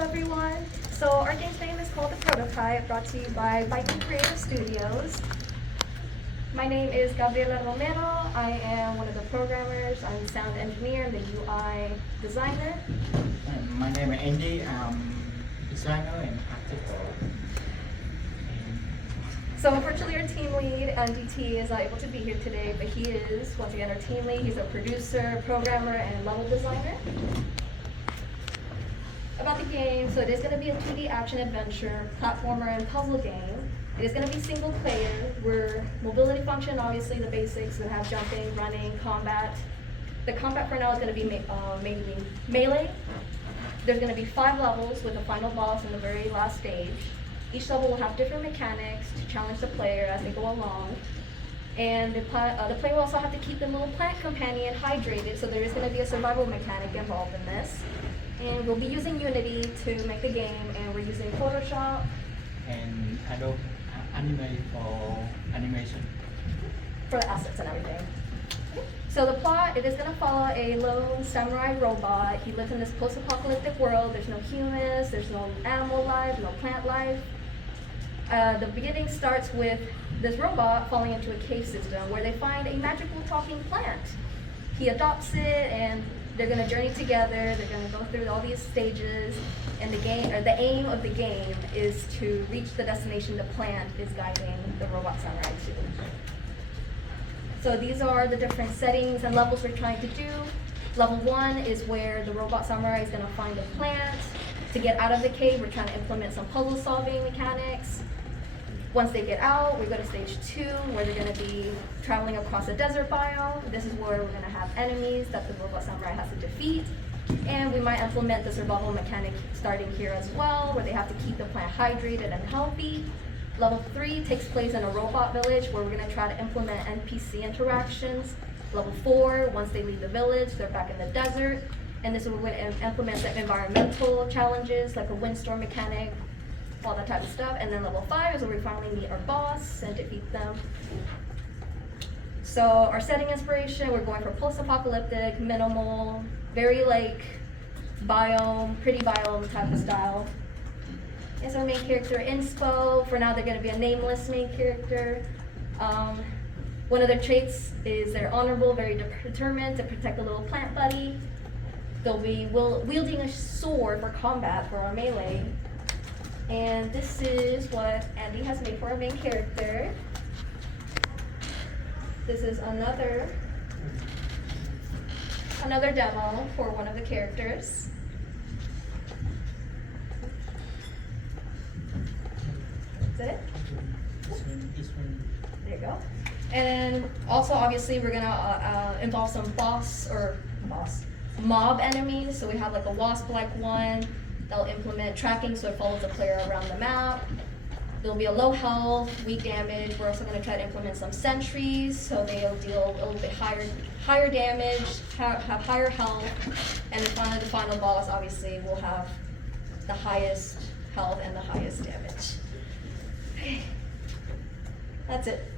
everyone. So our game's name is called The Prototype, brought to you by Byte-Me Creative Studios. My name is Gabriela Romero. I am one of the programmers. I'm sound engineer and the UI designer. And my name is Andy. I'm designer and artist. So unfortunately our team lead, NDT, is not able to be here today, but he is, once again, our team lead. He's a producer, programmer, and level designer. About the game, so it is going to be a 2D action-adventure, platformer, and puzzle game. It is going to be single player. We're mobility function, obviously the basics. We're going to have jumping, running, combat. The combat for now is going to be mainly melee. There's going to be 5 levels with a final boss in the very last stage. Each level will have different mechanics to challenge the player as they go along. And the player will also have to keep the little plant companion hydrated, so there is going to be a survival mechanic involved in this. And we'll be using Unity to make the game, and we're using Photoshop. And Adobe Animate for animation. For the assets and everything. So the plot, it is going to follow a lone samurai robot. He lives in this post-apocalyptic world. There's no humans, there's no animal life, no plant life. The beginning starts with this robot falling into a cave system where they find a magical talking plant. He adopts it, and they're going to journey together. They're going to go through all these stages, and the aim of the game is to reach the destination the plant is guiding the robot samurai to. So these are the different settings and levels we're trying to do. Level 1 is where the robot samurai is going to find the plant. To get out of the cave, we're trying to implement some puzzle solving mechanics. Once they get out, we go to stage 2, where they're going to be traveling across a desert biome. This is where we're going to have enemies that the robot samurai has to defeat. And we might implement the survival mechanic starting here as well, where they have to keep the plant hydrated and healthy. Level 3 takes place in a robot village, where we're going to try to implement NPC interactions. Level 4, once they leave the village, they're back in the desert. And this is where we're going to implement some environmental challenges, like a windstorm mechanic, all that type of stuff. And then level 5 is where we finally meet our boss and defeat them. So our setting inspiration, we're going for post-apocalyptic, minimal, very like biome, pretty biome type of style. Is our main character inspo. For now, they're going to be a nameless main character. One of their traits is they're honorable, very determined to protect a little plant buddy. They'll be wielding a sword for combat for our melee. And this is what Andy has made for our main character. This is another demo for one of the characters. Is that it? This one. There you go. And also, obviously, we're gonna involve some mob enemies. So we have like a wasp-like one. They'll implement tracking so it follows the player around the map. There'll be a low health, weak damage. We're also gonna try to implement some sentries, so they'll deal a little bit higher damage, have higher health. And then finally, the final boss, obviously, will have the highest health and the highest damage. Okay. That's it.